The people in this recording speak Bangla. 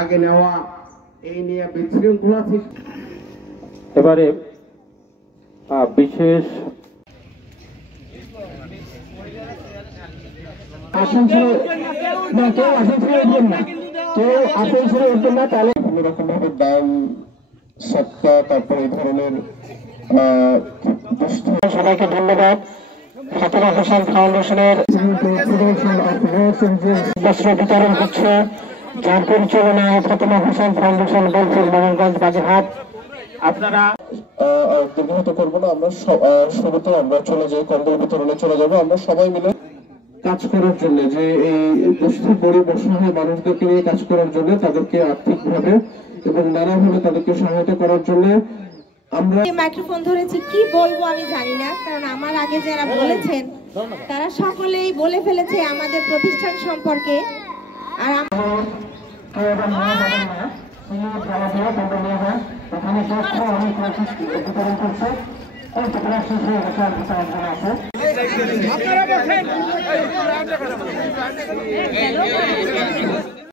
আগে নেওয়া এই নিয়ে বিশৃঙ্খলা ঠিক। এবারে বিশেষ আসানসোলে না কেউ আসানসোলে উঠবেন না, কেউ আসানসোলে উঠবেন না, তাহলে কোনো রকম ভাবে দান সৎকা তারপরে এই ধরনের সবাইকে ধন্যবাদ। ফাতেমা হোসেন ফাউন্ডেশনের বস্ত্র বিতরণ হচ্ছে, যার পরিচালনায় ফাতেমা হোসেন ফাউন্ডেশন বোলপুর মোহনগঞ্জ বাগেরহাট। আপনারা দীর্ঘায়িত করবো না, আমরা শুরুতে আমরা চলে যাই, কম্বল বিতরণে চলে যাবো আমরা সবাই মিলে কাজ করার জন্য, যে এই দুস্থ গরিব অসহায় মানুষদেরকে নিয়ে কাজ করার জন্য, তাদেরকে আর্থিকভাবে এবং নানাভাবে তাদেরকে সহায়তা করার জন্য আমরা মাইক্রোফোন ধরেছি। কি বলবো আমি জানি না, কারণ আমার আগে যারা বলেছেন তারা সকলেই বলে ফেলেছে আমাদের প্রতিষ্ঠান সম্পর্কে। আর আপনারা